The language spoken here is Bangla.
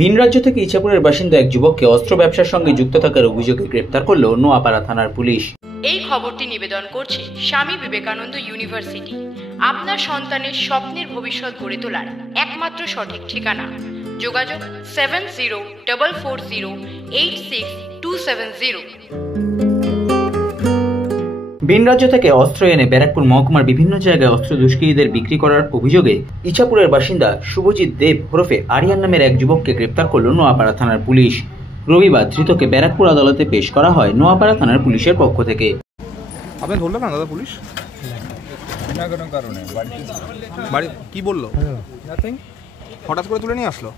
ভিন রাজ্য থেকে ইছাপুরের বাসিন্দা এক যুবককে অস্ত্র ব্যবসার সঙ্গে যুক্ত থাকার অভিযোগে গ্রেপ্তার করল নোয়াপাড়া থানার পুলিশ। এই খবরটি নিবেদন করছে স্বামী বিবেকানন্দ ইউনিভার্সিটি। আপনার সন্তানের স্বপ্নের ভবিষ্যৎ গড়ে তোলার একমাত্র সঠিক ঠিকানা। যোগাযোগ 7044086270। ভিন রাজ্য থেকে অস্ত্র এনে ব্যারাকপুর মহকুমার বিভিন্ন জায়গায় অস্ত্র দুষ্কৃতীদের বিক্রি করার অভিযোগে ইছাপুরের বাসিন্দা শুভজিৎ দেব ওরফে আরিয়ান নামের এক যুবককে গ্রেপ্তার করল নোয়াপাড়া থানার পুলিশ। রবিবার ধৃতকে ব্যারাকপুর আদালতে পেশ করা হয় নোয়াপাড়া থানার পুলিশের পক্ষ থেকে। আপনি ধরলেন না দাদা পুলিশ? বাড়ি কি বললো? হঠাৎ করে তুলে নিয়ে আসলো?